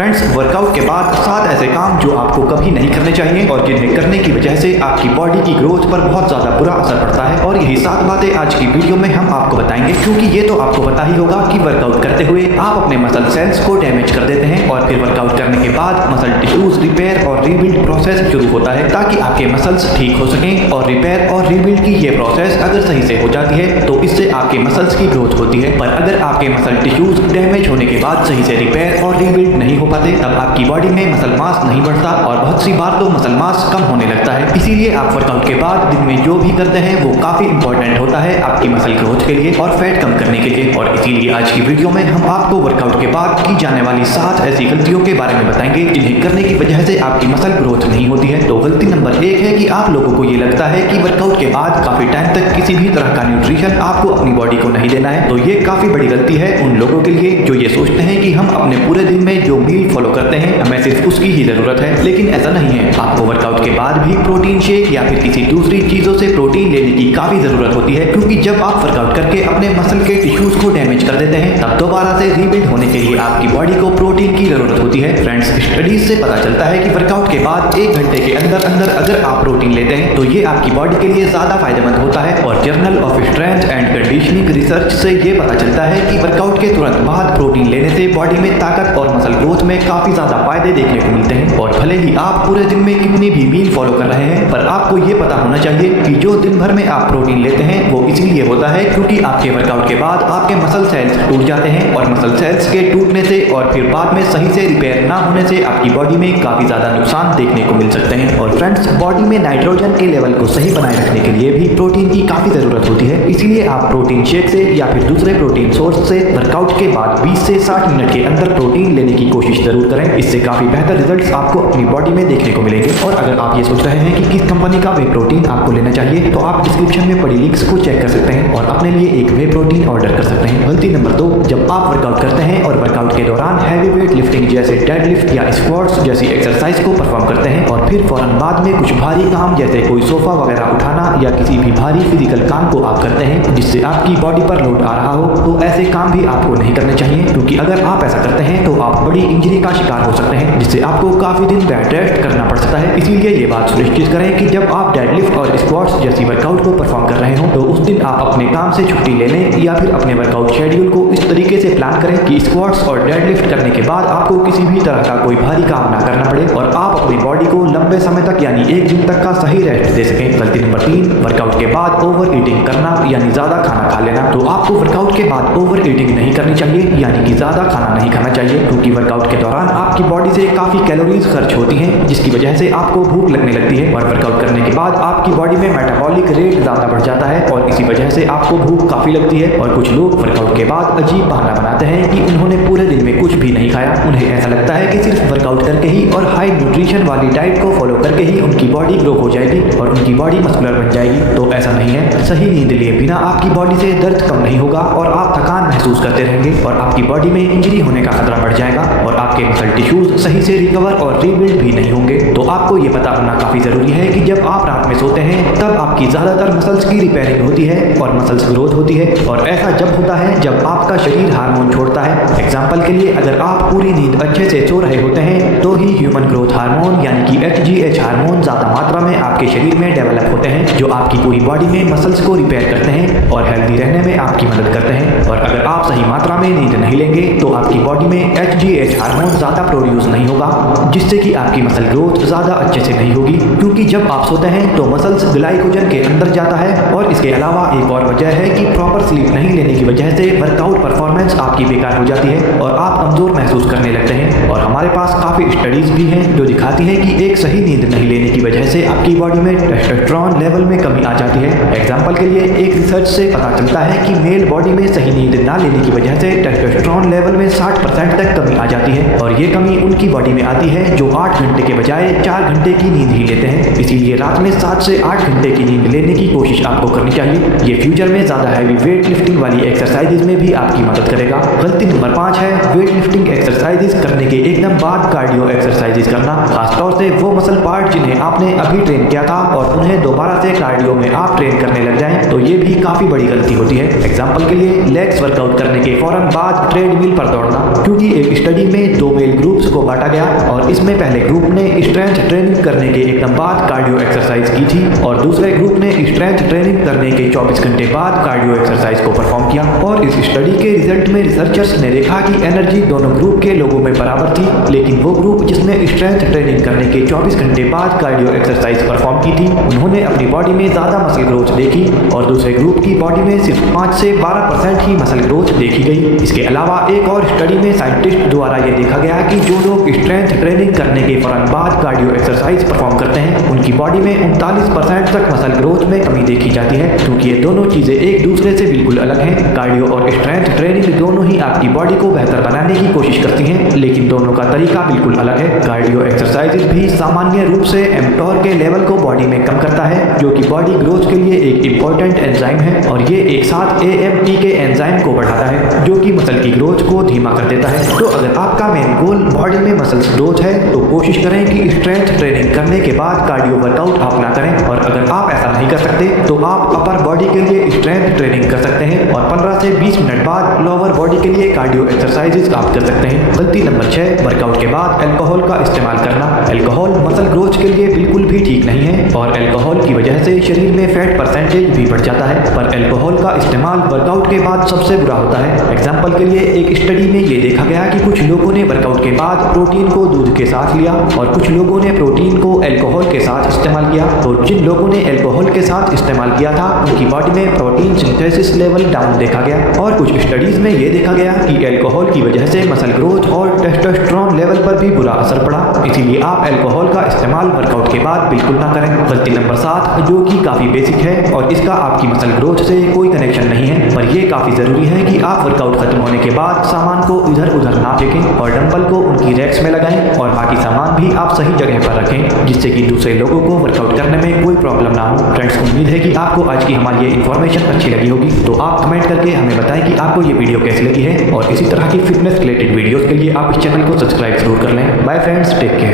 Friends, workout के बाद 7 ऐसे काम जो आपको कभी नहीं करने चाहिए और जिन्हें करने की वजह से आपकी बॉडी की ग्रोथ पर बहुत ज़्यादा बुरा असर पड़ता है। और यही 7 बातें आज की वीडियो में हम आपको बताएंगे, क्योंकि ये तो आपको पता ही होगा कि वर्कआउट करते हुए आप अपने मसल सेल्स को डैमेज कर देते हैं और फिर वर्कआउट करने के बाद मसल टिश्यूज रिपेयर और रीबिल्ड प्रोसेस शुरू होता है ताकि आपके मसल्स ठीक हो सकें। और रिपेयर और रीबिल्ड की ये प्रोसेस अगर सही से हो जाती है तो इससे आपके मसल्स की ग्रोथ होती है। पर अगर आपके मसल टिश्यूज डैमेज होने के बाद सही से रिपेयर और रीबिल्ड नहीं हो पाते, तब आपकी बॉडी में मसल मास नहीं बढ़ता और बहुत सी बार तो मसल मास कम होने लगता है। इसीलिए आप वर्कआउट के बाद दिन में जो भी करते हैं वो काफी इंपॉर्टेंट होता है आपकी मसल ग्रोथ के लिए और फैट कम करने के लिए। और इसीलिए आज की वीडियो में हम आपको वर्कआउट के बाद की जाने वाली 7 ऐसी गलतियों के बारे में बताएंगे जिन्हें करने की वजह से आपकी मसल ग्रोथ नहीं होती है। तो गलती नंबर 1 है कि आप लोगों को ये लगता है कि वर्कआउट के बाद काफी टाइम तक किसी भी तरह का न्यूट्रिशन आपको अपनी बॉडी को नहीं देना है। तो ये काफी बड़ी गलती है उन लोगों के लिए जो ये सोचते हैं कि हम अपने पूरे दिन में जो मील फॉलो करते हैं हमें सिर्फ उसकी ही जरूरत है। लेकिन ऐसा नहीं है, आपको वर्कआउट के बाद भी प्रोटीन शेक या फिर किसी दूसरी चीजों से प्रोटीन लेने की काफी जरूरत होती है, क्योंकि जब आप वर्कआउट करके अपने मसल के टिश्यूज को डैमेज कर देते हैं तब दोबारा से रीबिल्ड होने के लिए आपकी बॉडी को प्रोटीन की जरूरत होती है। फ्रेंड्स, स्टडीज से पता चलता है कि वर्कआउट के बाद 1 घंटे के अंदर अंदर अगर आप प्रोटीन लेते हैं तो ये आपकी बॉडी के लिए ज्यादा फायदेमंद होता है। और journal of strength and conditioning research से ये पता चलता है कि वर्कआउट के तुरंत बाद प्रोटीन लेने से बॉडी में ताकत और मसल ग्रोथ में काफी ज्यादा फायदे देखने को मिलते हैं। और भले ही आप पूरे दिन में कितनी भी मील फॉलो कर रहे हैं, पर आपको ये पता होना चाहिए कि जो दिन भर में आप प्रोटीन लेते हैं वो इसीलिए होता है क्योंकि आपके वर्कआउट के बाद आपके मसल सेल्स टूट जाते हैं और मसल सेल्स के टूटने से और फिर बाद में सही से रिपेयर ना होने से आपकी बॉडी में काफी ज्यादा नुकसान देखने को मिल सकते हैं। और फ्रेंड्स, बॉडी में नाइट्रोजन के लेवल को सही बनाए रखने के लिए भी प्रोटीन की काफी जरूरत होती है। इसीलिए आप प्रोटीन शेक से या फिर दूसरे प्रोटीन सोर्स से वर्कआउट के बाद 20 से 60 मिनट के अंदर प्रोटीन लेने की कोशिश जरूर करें। इससे काफी बेहतर रिजल्ट्स आपको अपनी बॉडी में देखने को मिलेंगे। और अगर आप ये सोच रहे हैं कि किस कंपनी का वे प्रोटीन आपको लेना चाहिए, तो आप डिस्क्रिप्शन में पड़ी लिंक्स को चेक कर सकते हैं और अपने लिए एक वे प्रोटीन ऑर्डर कर सकते हैं। गलती नंबर 2, जब आप वर्कआउट करते हैं और वर्कआउट के दौरान हैवी वेट लिफ्टिंग जैसे डेड लिफ्ट या स्क्वाट्स जैसी एक्सरसाइज को परफॉर्म करते हैं और फिर फौरन बाद में कुछ भारी काम जैसे कोई सोफा वगैरह उठाना या किसी भी भारी फिजिकल काम को आप करते हैं जिससे आपकी बॉडी पर लोड आ रहा हो, तो ऐसे काम भी आपको नहीं करने चाहिए, क्योंकि अगर आप ऐसा करते हैं तो आप बड़ी इंजरी का शिकार हो सकते हैं जिससे आपको काफी दिन बेड रेस्ट करना पड़ सकता है। इसीलिए ये बात सुनिश्चित करें कि जब आप डेडलिफ्ट और स्क्वाट्स जैसी वर्कआउट को परफॉर्म कर रहे हो तो उस दिन आप अपने काम से छुट्टी ले लें या फिर अपने वर्कआउट शेड्यूल को इस तरीके से प्लान करें कि स्क्वाट्स और डेडलिफ्ट करने के बाद आपको किसी भी तरह का कोई भारी काम ना करना पड़े और आप अपनी बॉडी को लंबे समय तक यानी 1 दिन तक का सही रेस्ट दे सकें। गलती नंबर 3, वर्कआउट के बाद ओवर ईटिंग करना यानी ज्यादा खाना खा लेना। तो आपको वर्कआउट के बाद ओवर ईटिंग नहीं करनी चाहिए, यानी कि ज्यादा खाना नहीं खाना चाहिए, क्योंकि वर्कआउट के दौरान आपकी बॉडी से काफी कैलोरीज खर्च होती हैं जिसकी वजह से आपको भूख लगने लगती है और वर्कआउट करने के बाद आपकी बॉडी में मेटाबॉलिक रेट ज्यादा बढ़ जाता है और इसी वजह से आपको भूख काफी लगती है। और कुछ लोग वर्कआउट के बाद अजीब बहाना बनाते हैं कि उन्होंने पूरे दिन में कुछ भी नहीं खाया। उन्हें ऐसा लगता है कि सिर्फ वर्कआउट करके ही और हाई न्यूट्रिशन वाली डाइट को फॉलो करके ही उनकी बॉडी ग्रो हो जाएगी और उनकी बॉडी मस्कुलर बन जाएगी। तो ऐसा नहीं है। सही नींद लिए बिना आपकी बॉडी से दर्द कम नहीं होगा और आप थकान महसूस करते रहेंगे और आपकी बॉडी में इंजरी होने का खतरा बढ़ जाएगा और आपके मसल टिश्यूज सही से रिकवर और रीबिल्ड भी नहीं होंगे। तो आपको ये पता होना काफी जरूरी है कि जब आप रात में सोते हैं तब आपकी ज्यादातर मसल्स की रिपेयरिंग होती है और मसल्स ग्रोथ होती है। और ऐसा जब होता है जब आपका शरीर हार्मोन छोड़ता है। एग्जाम्पल के लिए, अगर आप पूरी नींद अच्छे से सो रहे होते हैं तो ही ह्यूमन ग्रोथ हार्मोन यानी कि HGH हार्मोन ज्यादा मात्रा में आपके शरीर में डेवलप होते हैं जो आपकी पूरी बॉडी में मसल्स को रिपेयर करते हैं और हेल्दी रहने में आपकी मदद करते हैं। और अगर आप सही मात्रा में नींद नहीं लेंगे तो आपकी बॉडी में HGH हार्मोन ज्यादा प्रोड्यूस नहीं होगा, जिससे कि आपकी मसल ग्रोथ ज्यादा अच्छे से नहीं होगी, क्योंकि जब आप सोते हैं तो मसल्स ग्लाइकोजन के अंदर जाता है। और इसके अलावा एक और वजह है कि प्रॉपर स्लीप नहीं लेने की वजह से वर्कआउट परफॉर्मेंस आपकी बेकार हो जाती है और आप कमजोर महसूस करने लगते हैं। और हमारे पास काफी स्टडीज भी हैं जो दिखाती हैं कि एक सही नींद नहीं लेने की वजह से आपकी बॉडी में टेस्टोस्टेरोन लेवल में कमी आ जाती है। एग्जाम्पल के लिए, एक रिसर्च से पता चलता है कि मेल बॉडी में सही नींद ना लेने की वजह से टेस्टोस्टेरोन लेवल में 60% तक कमी आ जाती है और ये कमी उनकी बॉडी में आती है जो 8 घंटे के बजाय 4 घंटे की नींद ही लेते हैं। इसीलिए रात में 7 से 8 घंटे की नींद लेने की कोशिश आपको करनी चाहिए। ये फ्यूचर में ज्यादा हैवी वेट लिफ्टिंग वाली एक्सरसाइजेज में भी आपकी मदद करेगा। गलती नंबर 5 है वेट लिफ्टिंग एक्सरसाइजेज करने के एकदम बाद कार्डियो एक्सरसाइजेज करना, खासतौर से वो मसल पार्ट जिन्हें आपने अभी ट्रेन किया था और उन्हें दोबारा से कार्डियो में आप ट्रेन करने लग जाएं, तो ये भी काफी बड़ी गलती होती है। एग्जांपल के लिए लेग्स वर्कआउट करने के फौरन बाद ट्रेडमिल पर दौड़ना, क्योंकि एक स्टडी में 2 मेल ग्रुप्स को बांटा गया और इसमें पहले ग्रुप ने स्ट्रेंथ ट्रेनिंग करने के एकदम बाद कार्डियो एक्सरसाइज की थी और दूसरे ग्रुप ने स्ट्रेंथ ट्रेनिंग करने के 24 घंटे बाद कार्डियो एक्सरसाइज को परफॉर्म किया। और इस स्टडी के रिजल्ट में रिसर्चर्स ने देखा कि एनर्जी दोनों ग्रुप के लोगों में बराबर थी, लेकिन वो ग्रुप जिसने स्ट्रेंथ ट्रेनिंग करने के 24 घंटे बाद कार्डियो एक्सरसाइज परफॉर्म की थी, उन्होंने अपनी बॉडी में ज्यादा मसल ग्रोथ देखी और दूसरे ग्रुप की बॉडी में सिर्फ 5 से 12% ही मसल ग्रोथ देखी गई। इसके अलावा एक और स्टडी में साइंटिस्ट द्वारा यह देखा गया कि जो लोग स्ट्रेंथ ट्रेनिंग करने के फौरन बाद कार्डियो एक्सरसाइज परफॉर्म करते हैं, उनकी बॉडी में 39% तक मसल ग्रोथ में कमी देखी जाती है, क्योंकि ये दोनों चीजें एक दूसरे से बिल्कुल अलग हैं। कार्डियो और स्ट्रेंथ ट्रेनिंग दोनों ही आपकी बॉडी को बेहतर बनाने की कोशिश करती हैं, लेकिन दोनों का तरीका बिल्कुल अलग है। कार्डियो एक्सरसाइजेज भी सामान्य रूप से एम्प्टोर के लेवल को बॉडी में कम करता है, जो कि बॉडी ग्रोथ के लिए एक इंपॉर्टेंट एंजाइम है, और ये एक साथ AMP के एंजाइम को बढ़ाता है, जो कि मसल की ग्रोथ को धीमा कर देता है। तो अगर आपका मेन गोल बॉडी में मसल्स ग्रोथ है, तो कोशिश करें कि स्ट्रेंथ ट्रेनिंग करने के बाद कार्डियो वर्कआउट आप ना करें, और अगर आप ऐसा नहीं कर सकते तो आप अपर बॉडी के लिए स्ट्रेंथ ट्रेनिंग कर सकते हैं और 15 से 20 मिनट बाद लोअर बॉडी के लिए कार्डियो एक्सरसाइजेज आप कर सकते हैं। गलती नंबर 6, वर्कआउट के बाद अल्कोहल का इस्तेमाल करना। अल्कोहल मसल ग्रोथ के लिए बिल्कुल भी ठीक नहीं है और अल्कोहल की वजह से शरीर में फैट परसेंटेज भी बढ़ जाता है, पर अल्कोहल का इस्तेमाल वर्कआउट के बाद सबसे बुरा होता है। एग्जाम्पल के लिए एक स्टडी में ये देखा गया कि कुछ लोगों ने वर्कआउट के बाद प्रोटीन को दूध के साथ लिया और कुछ लोगों ने प्रोटीन को अल्कोहल के साथ इस्तेमाल किया। तो जिन लोगों ने अल्कोहल के साथ इस्तेमाल किया था, उनकी बॉडी में प्रोटीन सिंथेसिस लेवल डाउन देखा गया और कुछ स्टडीज में ये देखा गया कि अल्कोहल की वजह से मसल ग्रोथ और टेस्टोस्टेरोन लेवल पर भी बुरा असर पड़ा। इसीलिए आप अल्कोहल का इस्तेमाल वर्कआउट के बाद बिल्कुल ना करें। गलती नंबर 7, जो कि काफी बेसिक है और इसका आपकी मसल ग्रोथ से कोई कनेक्शन नहीं है, पर यह काफी जरूरी है कि आप वर्कआउट खत्म होने के बाद सामान को इधर उधर ना फेंकें और डंबल को उनकी रैक्स में लगाएं और बाकी सामान भी आप सही जगह पर रखें, जिससे कि दूसरे लोगों को वर्कआउट करने में कोई प्रॉब्लम ना हो। फ्रेंड्स, उम्मीद है कि आपको आज की हमारी ये इन्फॉर्मेशन अच्छी लगी होगी, तो आप कमेंट करके हमें बताएं कि आपको ये वीडियो कैसी लगी है और इसी तरह की फिटनेस रिलेटेड वीडियोस के लिए आप इस चैनल को सब्सक्राइब जरूर कर लें। Bye friends, take care.